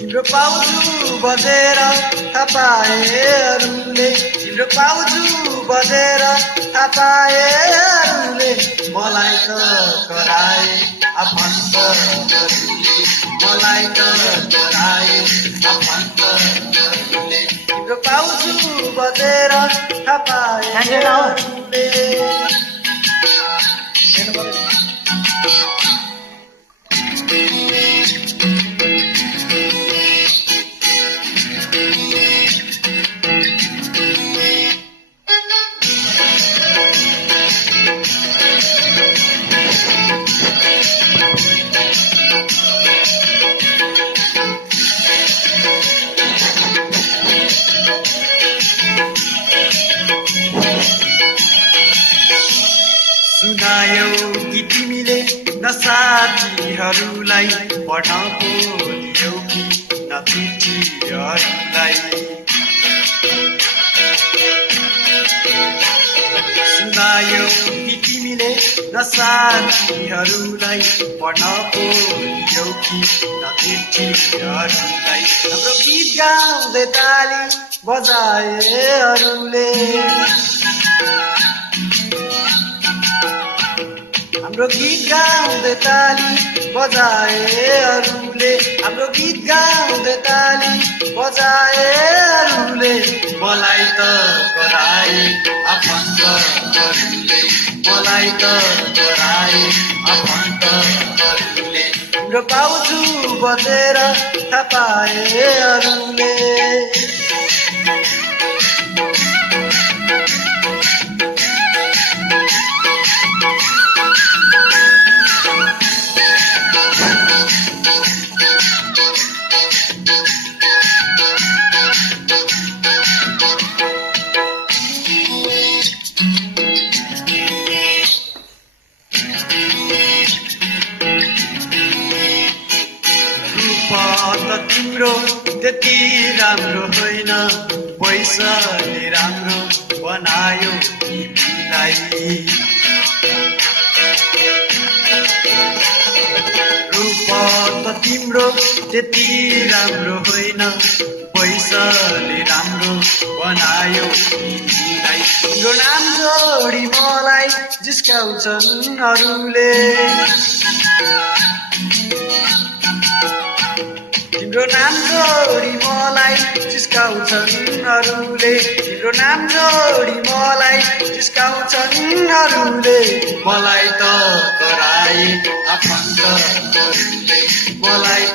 तिम्रो पाउजु बजेर थाहा पाएहरूले तिम्रो पाउजु बजेर थाहा पाएहरूले मलाई त कराए आफन्तहरूले मलाई त कराए आफन्तहरूले तिम्रो पाउजु बजेर थाहा पाएहरूले सुनायौ कि तिमीले नसाथीहरूलाई पढ्न पो दियौ कि नपिटीहरूलाई सुनायौ कि तिमीले नसाथीहरूलाई पढ्न पो दियौ कि नपिटीहरूलाई हाम्रो गीत गाउँदै ताली बजाएहरूले हाम्रो गीत गाउँदै ताली बजाएहरूले हाम्रो गीत गाउँदै ताली बजाएहरूले मलाई त कराए आफन्तहरूले मलाई त कराए आफन्तहरूले तिम्रो पाउजु बजेर थाहा पाएहरूले त तिम्रो त्यति राम्रो होइन पैसाले राम्रो बनायो तिमीलाई रूप त तिम्रो त्यति राम्रो होइन पैसाले राम्रो बनायो तिमीलाई तिम्रो नाम जोडी मलाई जिस्काउँछन् अरूले तिम्रो नाम जोडी मलाई जिस्काउँछन् अरूले तिम्रो नाम जोडी मलाई जिस्काउँछन् अरूले मलाई त कराए आफन्तहरूले मलाई